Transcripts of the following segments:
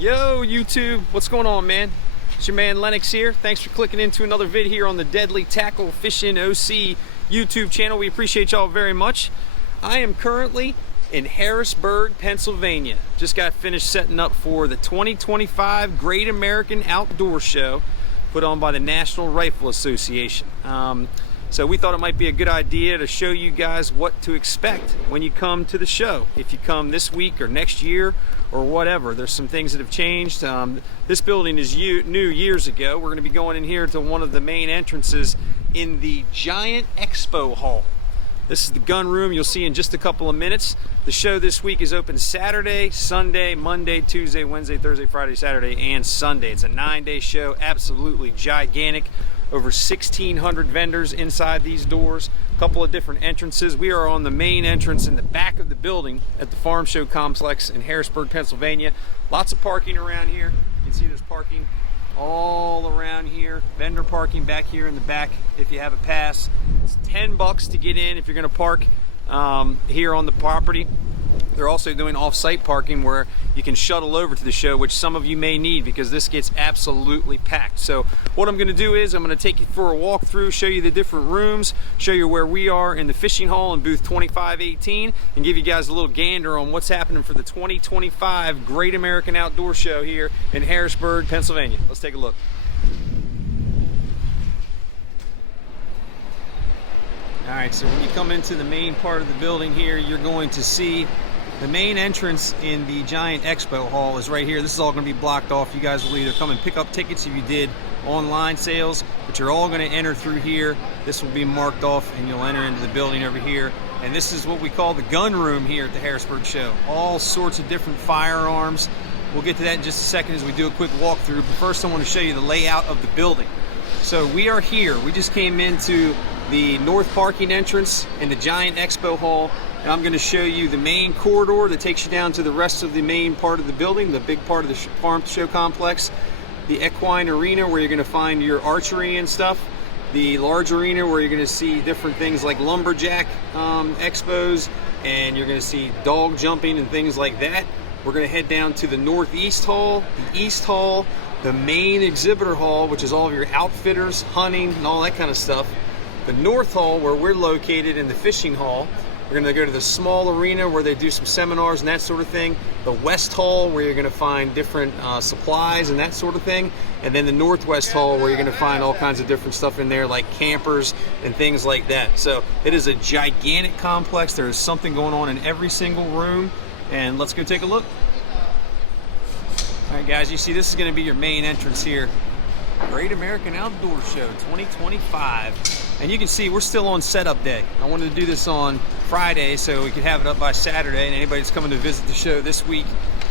Yo YouTube, what's going on, man? It's your man Lennox here. Thanks for clicking into another vid here on the Deadly Tackle Fishing OC YouTube channel. We appreciate y'all very much. I am currently in Harrisburg, Pennsylvania. Just got finished setting up for the 2025 Great American Outdoor Show put on by the National Rifle Association. So we thought it might be a good idea to show you guys what to expect when you come to the show. If you come this week or next year or whatever, there's some things that have changed. This building is new years ago. We're going to be going in here to one of the main entrances in the giant expo hall. This is the gun room you'll see in just a couple of minutes. The show this week is open Saturday, Sunday, Monday, Tuesday, Wednesday, Thursday, Friday, Saturday, and Sunday. It's a 9-day show, absolutely gigantic. Over 1,600 vendors inside these doors, a couple of different entrances. We are on the main entrance in the back of the building at the Farm Show Complex in Harrisburg, Pennsylvania. Lots of parking around here. You can see there's parking all around here. Vendor parking back here in the back if you have a pass. It's $10 to get in if you're going to park here on the property. They're also doing off-site parking where you can shuttle over to the show, which some of you may need because this gets absolutely packed. So what I'm going to do is I'm going to take you for a walkthrough, show you the different rooms, show you where we are in the fishing hall in booth 2518, and give you guys a little gander on what's happening for the 2025 Great American Outdoor Show here in Harrisburg, Pennsylvania. Let's take a look. All right, so when you come into the main part of the building here, you're going to see the main entrance in the giant expo hall is right here. This is all going to be blocked off. You guys will either come and pick up tickets if you did online sales, but you're all going to enter through here. This will be marked off and you'll enter into the building over here. And this is what we call the gun room here at the Harrisburg show. All sorts of different firearms. We'll get to that in just a second as we do a quick walkthrough. But first I want to show you the layout of the building. So we are here. We just came into the north parking entrance in the giant expo hall, and I'm going to show you the main corridor that takes you down to the rest of the main part of the building, the big part of the farm show complex, the equine arena where you're going to find your archery and stuff, the large arena where you're going to see different things like lumberjack expos, and you're going to see dog jumping and things like that. We're going to head down to the northeast hall, the east hall, the main exhibitor hall, which is all of your outfitters, hunting, and all that kind of stuff. The north hall, where we're located in the fishing hall. We're going to go to the small arena where they do some seminars and that sort of thing. The west hall, where you're going to find different supplies and that sort of thing. And then the northwest hall, where you're going to find all kinds of different stuff in there, like campers and things like that. So it is a gigantic complex. There is something going on in every single room. And let's go take a look. All right, guys, you see this is going to be your main entrance here. Great American Outdoor Show 2025. And you can see we're still on setup day. I wanted to do this on Friday so we could have it up by Saturday, and anybody that's coming to visit the show this week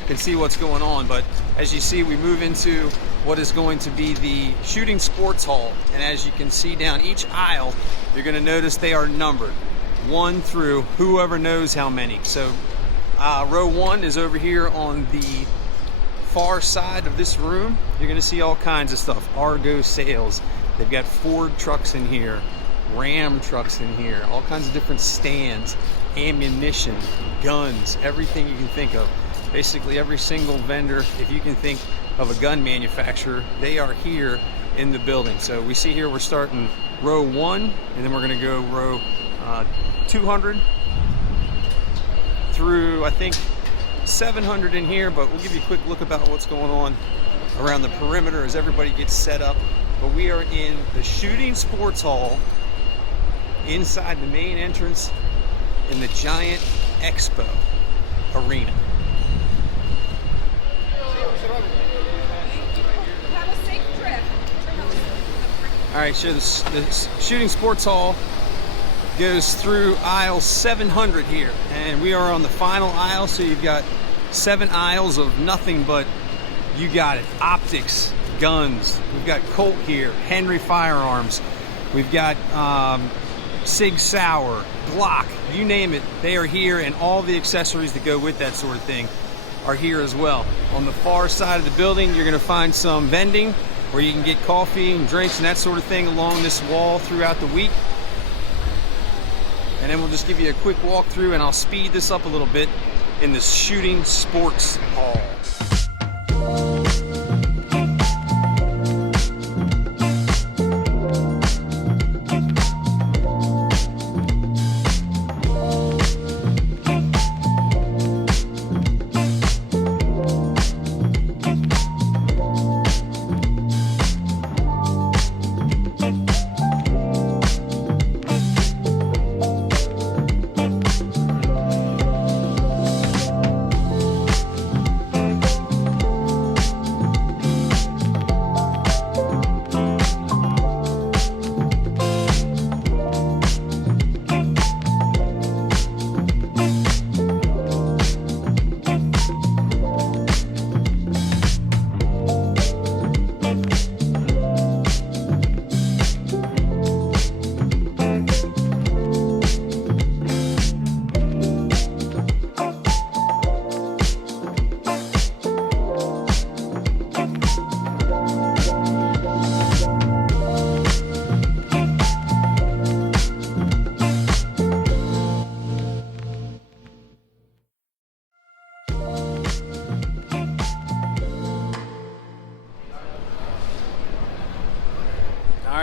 can see what's going on. But as you see, we move into what is going to be the shooting sports hall. And as you can see down each aisle, you're going to notice they are numbered 1 through whoever knows how many. So row 1 is over here on the far side of this room. You're going to see all kinds of stuff. Argo sales. They've got Ford trucks in here, Ram trucks in here, all kinds of different stands, ammunition, guns, everything you can think of. Basically every single vendor, if you can think of a gun manufacturer, they are here in the building. So we see here we're starting row 1, and then we're going to go row 200 through, I think, 700 in here, but we'll give you a quick look about what's going on around the perimeter as everybody gets set up. But we are in the shooting sports hall inside the main entrance in the giant expo arena. All right, so the shooting sports hall goes through aisle 700 here, and we are on the final aisle, so you've got 7 aisles of nothing but, you got it, optics, guns. We've got Colt here, Henry firearms. We've got Sig Sauer, Glock, you name it, they are here, and all the accessories that go with that sort of thing are here as well. On the far side of the building, you're going to find some vending where you can get coffee and drinks and that sort of thing along this wall throughout the week. And then we'll just give you a quick walkthrough, and I'll speed this up a little bit in the shooting sports hall.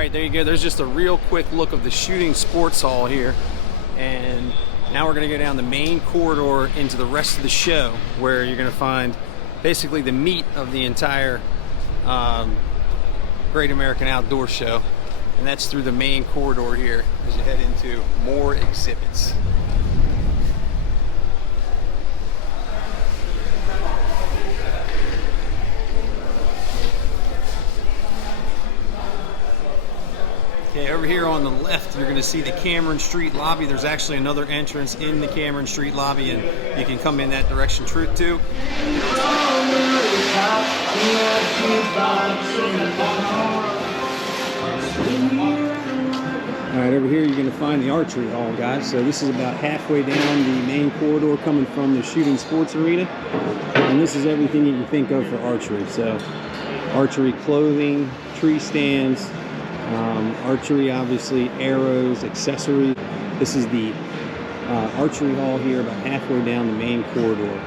right, there you go. There's just a real quick look of the shooting sports hall here. And now we're going to go down the main corridor into the rest of the show, where you're going to find basically the meat of the entire Great American Outdoor Show. And that's through the main corridor here as you head into more exhibits. Okay, over here on the left, you're going to see the Cameron Street lobby. There's actually another entrance in the Cameron Street lobby, and you can come in that direction too. All right, over here you're going to find the archery hall, guys. So this is about halfway down the main corridor coming from the shooting sports arena. And this is everything you can think of for archery. So archery clothing, tree stands, archery obviously, arrows, accessories. This is the archery hall here about halfway down the main corridor.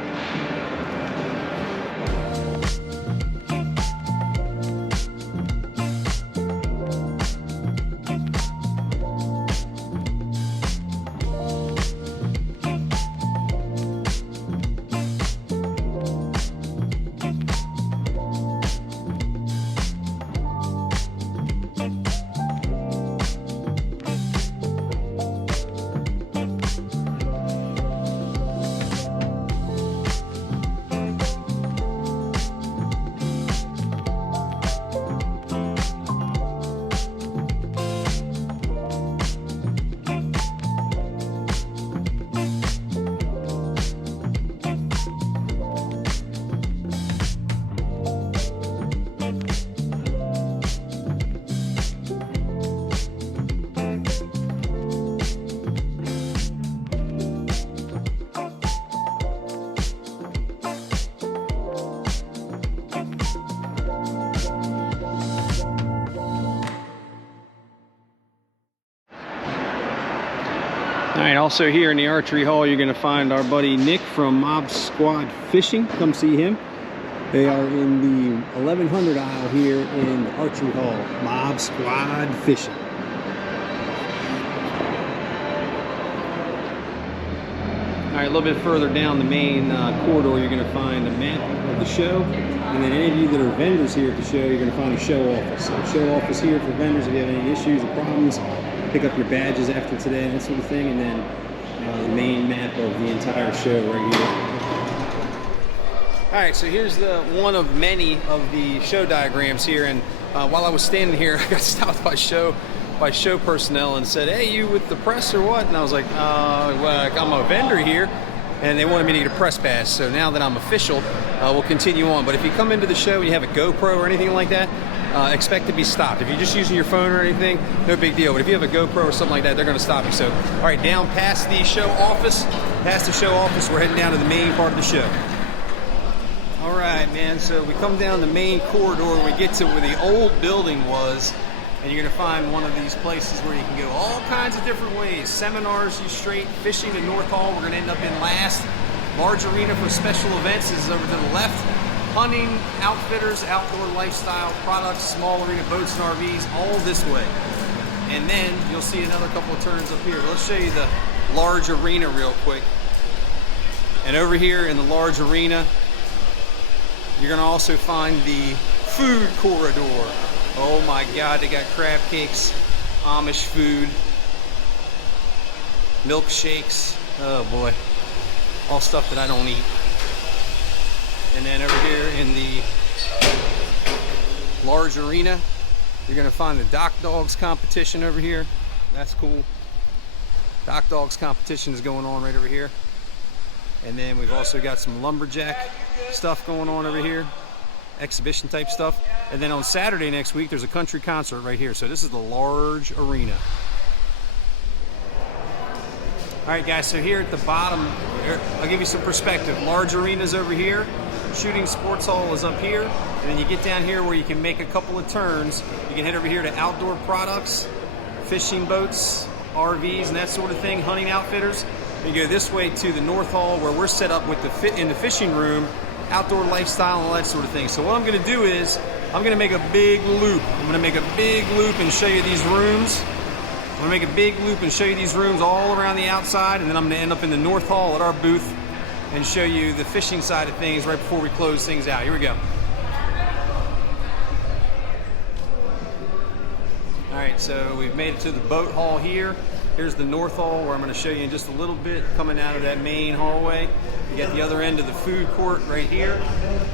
All right, also here in the archery hall, you're going to find our buddy Nick from Mob Squad Fishing. Come see him. They are in the 1100 aisle here in the archery hall. Mob Squad Fishing. All right, a little bit further down the main corridor, you're going to find a map of the show. And then any of you that are vendors here at the show, you're going to find a show office. So show office here for vendors if you have any issues or problems. Pick up your badges after today and that sort of thing, and then the main map of the entire show right here. All right, so here's the one of many of the show diagrams here, and while I was standing here, I got stopped by show personnel and said, "Hey, you with the press or what?" And I was like, well, I'm a vendor here, and they wanted me to get a press pass. So now that I'm official, we'll continue on. But if you come into the show and you have a GoPro or anything like that, expect to be stopped. If you're just using your phone or anything, no big deal. But if you have a GoPro or something like that, they're going to stop you. So, all right, down past the show office, we're heading down to the main part of the show. All right, man, so we come down the main corridor and we get to where the old building was, and you're going to find one of these places where you can go all kinds of different ways. Seminars, you straight, fishing in North Hall, we're going to end up in last. Large arena for special events is over to the left. Hunting, outfitters, outdoor lifestyle products, small arena boats and RVs, all this way. And then you'll see another couple of turns up here. But let's show you the large arena real quick. And over here in the large arena, you're gonna also find the food corridor. Oh my God, they got crab cakes, Amish food, milkshakes, oh boy, all stuff that I don't eat. And then over here in the large arena, you're gonna find the Dock Dogs competition over here. That's cool. Dock Dogs competition is going on right over here. And then we've also got some lumberjack stuff going on over here, exhibition type stuff. And then on Saturday next week, there's a country concert right here. So this is the large arena. All right, guys, so here at the bottom, I'll give you some perspective. Large arena's over here. Shooting sports hall is up here. And then you get down here where you can make a couple of turns. You can head over here to outdoor products, fishing boats, RVs, and that sort of thing, hunting outfitters. You go this way to the North Hall where we're set up with in the fishing room, outdoor lifestyle and all that sort of thing. So what I'm going to do is I'm gonna make a big loop. I'm gonna make a big loop and show you these rooms. I'm gonna make a big loop and show you these rooms all around the outside, and then I'm gonna end up in the North Hall at our booth and show you the fishing side of things right before we close things out. Here we go. All right, so we've made it to the boat hall here. Here's the North Hall, where I'm going to show you in just a little bit, coming out of that main hallway. You got the other end of the food court right here.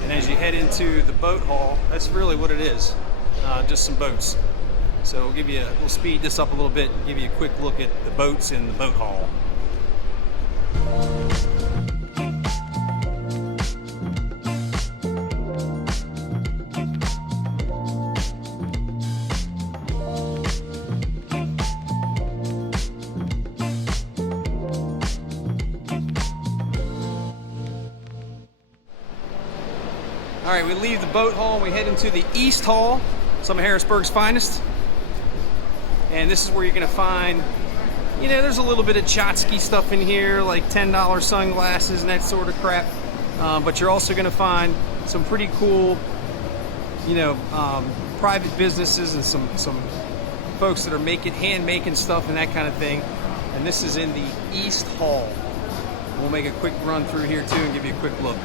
And as you head into the boat hall, that's really what it is, just some boats. So we'll speed this up a little bit, give you a quick look at the boats in the boat hall. All right, we leave the boat hall and we head into the East Hall, some of Harrisburg's finest. And this is where you're gonna find, you know, there's a little bit of Chotsky stuff in here, like $10 sunglasses and that sort of crap. But you're also gonna find some pretty cool, you know, private businesses and some folks that are hand-making stuff and that kind of thing. And this is in the East Hall. We'll make a quick run through here too and give you a quick look.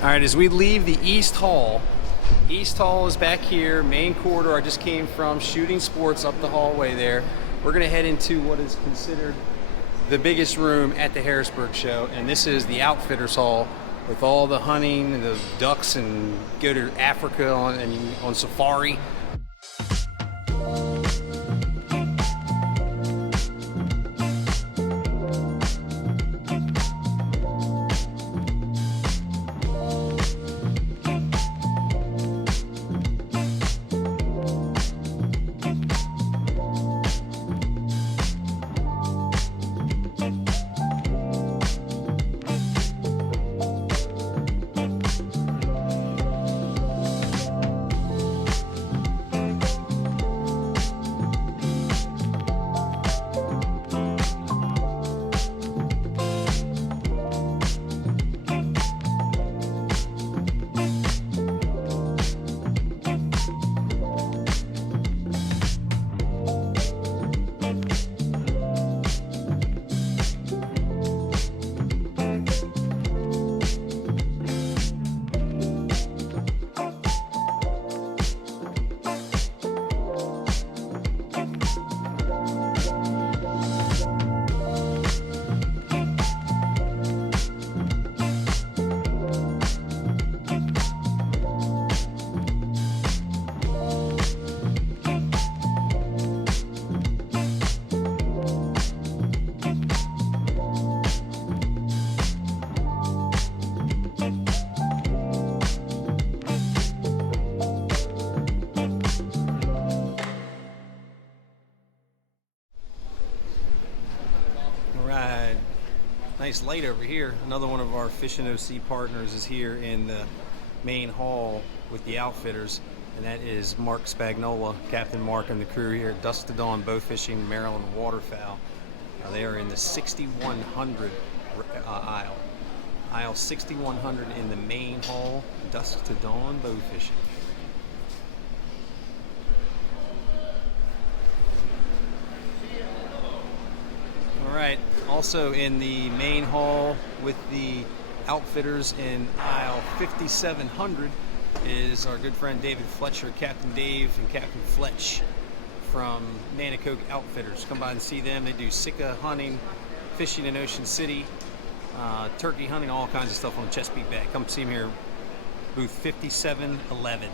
All right, as we leave the East Hall is back here, main corridor I just came from, shooting sports up the hallway there. We're gonna head into what is considered the biggest room at the Harrisburg show, and this is the Outfitters Hall with all the hunting and the ducks, and go to Africa on safari. Nice light over here. Another one of our Fishing OC partners is here in the main hall with the Outfitters, and that is Mark Spagnola, Captain Mark, and the crew here at Dusk to Dawn Bow Fishing Maryland Waterfowl. They are in the 6100 aisle. Aisle 6100 in the main hall, Dusk to Dawn Bow Fishing. Alright, also in the main hall with the Outfitters in aisle 5700 is our good friend David Fletcher, Captain Dave and Captain Fletch from Nanticoke Outfitters. Come by and see them. They do Sika hunting, fishing in Ocean City, turkey hunting, all kinds of stuff on the Chesapeake Bay. Come see them here, booth 5711.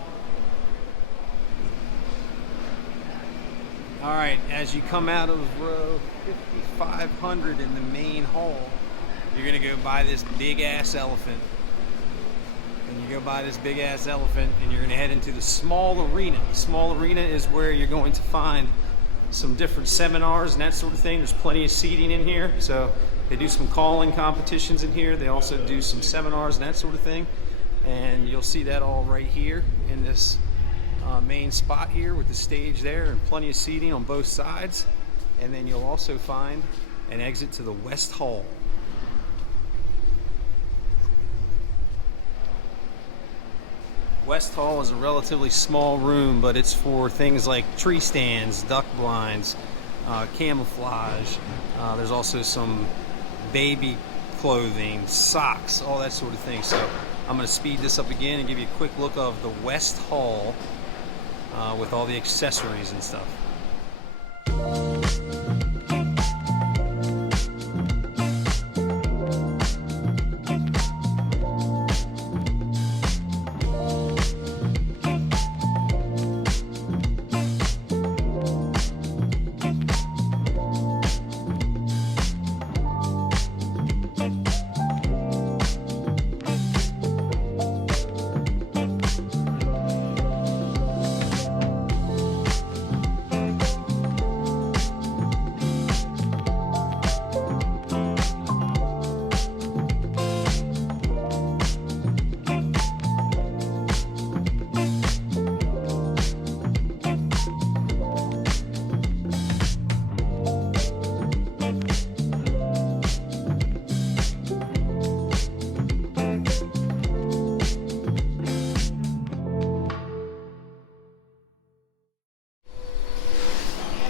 All right, as you come out of row 5500 in the main hall, you're gonna go buy this big ass elephant. And you go buy this big ass elephant and you're gonna head into the small arena. The small arena is where you're going to find some different seminars and that sort of thing. There's plenty of seating in here. So they do some calling competitions in here. They also do some seminars and that sort of thing. And you'll see that all right here in this main spot here with the stage there and plenty of seating on both sides. And then you'll also find an exit to the West Hall. West Hall is a relatively small room, but it's for things like tree stands, duck blinds, camouflage. There's also some baby clothing, socks, all that sort of thing. So I'm going to speed this up again and give you a quick look of the West Hall with all the accessories and stuff.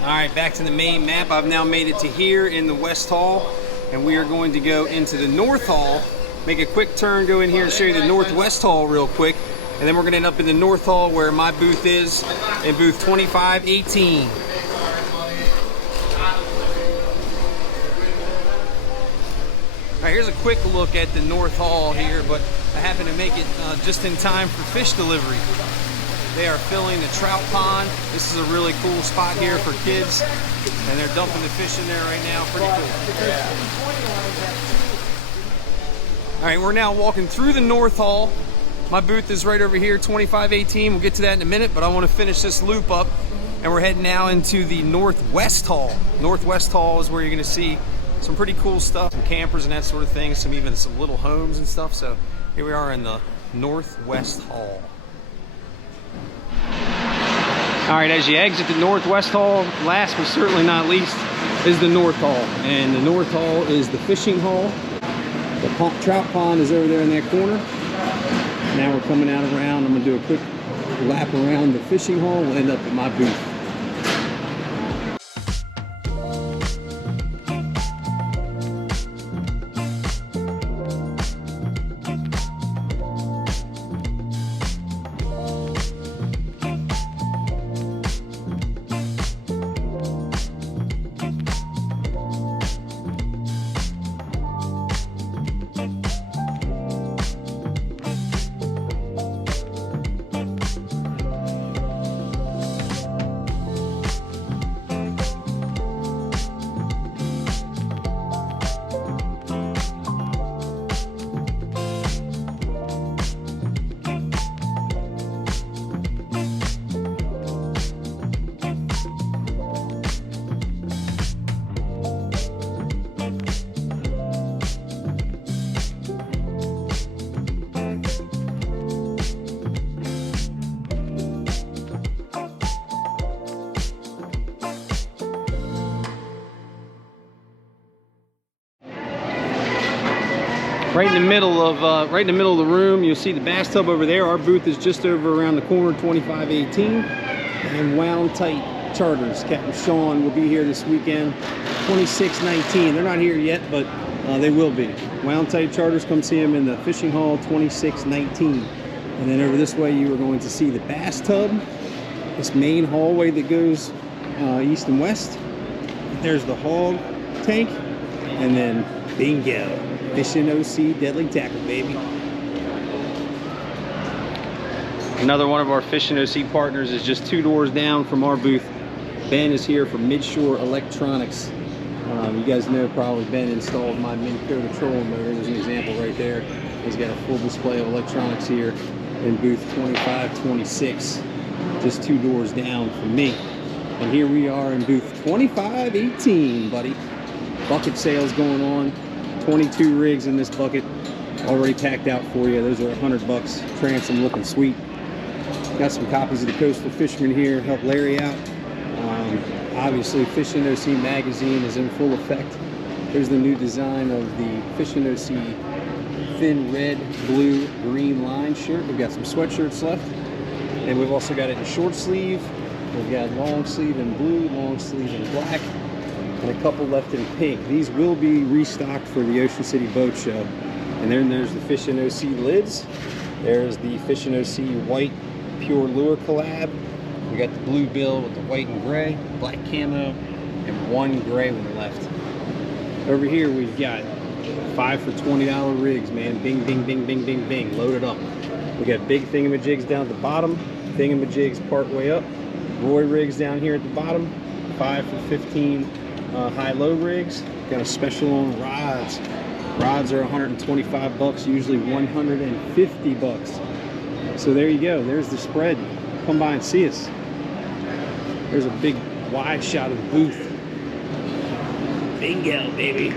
Alright, back to the main map. I've now made it to here in the West Hall, and we are going to go into the North Hall, make a quick turn, go in here and show you the Northwest Hall real quick, and then we're going to end up in the North Hall where my booth is, in booth 2518. Alright, here's a quick look at the North Hall here, but I happen to make it just in time for fish delivery. They are filling the trout pond. This is a really cool spot here for kids, and they're dumping the fish in there right now. Pretty cool. All right, we're now walking through the North Hall. My booth is right over here, 2518. We'll get to that in a minute, but I want to finish this loop up, and we're heading now into the Northwest Hall. Northwest Hall is where you're going to see some pretty cool stuff, some campers and that sort of thing, some little homes and stuff. So here we are in the Northwest Hall. All right, as you exit the Northwest Hall, last but certainly not least is the North Hall. And the North Hall is the fishing hall. The trout pond is over there in that corner. Now we're coming out around. I'm gonna do a quick lap around the fishing hall. We'll end up at my booth. Right in the middle of the room, you'll see the bathtub over there. Our booth is just over around the corner, 2518. And Wound Tight Charters. Captain Sean will be here this weekend, 2619. They're not here yet, but they will be. Wound Tight Charters, come see them in the fishing hall, 2619. And then over this way, you are going to see the bathtub, this main hallway that goes east and west. There's the hog tank, and then bingo. Fishing OC Deadly Tackle, baby. Another one of our Fishing OC partners is just 2 doors down from our booth. Ben is here for Midshore Electronics. You guys know probably Ben installed my Minn-Kota trolling motor. There's an example right there. He's got a full display of electronics here in booth 2526, just 2 doors down from me. And here we are in booth 2518, buddy. Bucket sales going on. 22 rigs in this bucket, already packed out for you. Those are $100. Transom looking sweet. Got some copies of the Coastal Fisherman here, help Larry out. Obviously, Fishing OC magazine is in full effect. Here's the new design of the Fishing OC thin red, blue, green line shirt. We've got some sweatshirts left, and we've also got it in short sleeve. We've got long sleeve in blue, long sleeve in black, and a couple left in pink. These will be restocked for the Ocean City Boat Show. And then there's the Fishing OC lids. There's the Fishing OC white pure lure collab. We got the blue bill with the white and gray, black camo, and 1 gray one left. Over here we've got 5 for $20 rigs, man. Bing, bing, bing, bing, bing, bing. Loaded up. We got big thingamajigs down at the bottom, thingamajigs part way up. Roy rigs down here at the bottom. 5 for 15 high-low rigs. Got a special on rods. Rods are $125, usually $150. So there you go. There's the spread. Come by and see us. There's a big wide shot of the booth. Bingo, baby.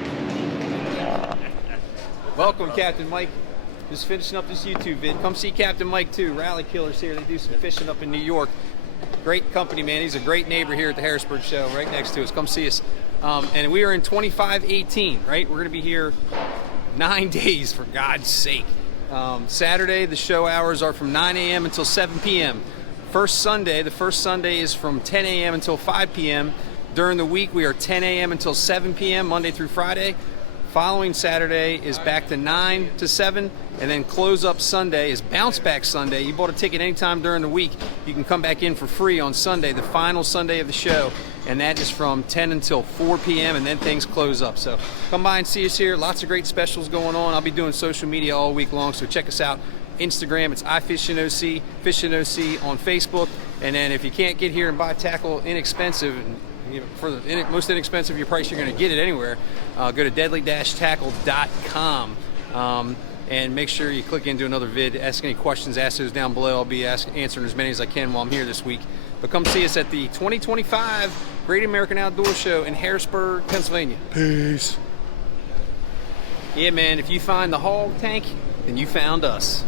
Welcome, Captain Mike. Just finishing up this YouTube vid. Come see Captain Mike too. Rally Killers here. They do some fishing up in New York. Great company, man. He's a great neighbor here at the Harrisburg show, right next to us. Come see us. And we are in 2518, right? We're going to be here 9 days, for God's sake. Saturday, the show hours are from 9 a.m. until 7 p.m. The first Sunday is from 10 a.m. until 5 p.m. During the week, we are 10 a.m. until 7 p.m. Monday through Friday. Following Saturday is back to 9 to 7, and then close up Sunday is Bounce Back Sunday. You bought a ticket anytime during the week, you can come back in for free on Sunday, the final Sunday of the show, and that is from 10 until 4 p.m., and then things close up. So come by and see us here. Lots of great specials going on. I'll be doing social media all week long, so check us out. Instagram, it's iFishingOC, Fishing OC on Facebook, and then if you can't get here and buy tackle inexpensive, for the most inexpensive price you're going to get it anywhere, go to deadly-tackle.com, and make sure you click into another vid. Ask any questions, ask those down below. I'll be answering as many as I can while I'm here this week. But come see us at the 2025 Great American Outdoor Show in Harrisburg, Pennsylvania. Peace. Yeah, man, if you find the hog tank, then you found us.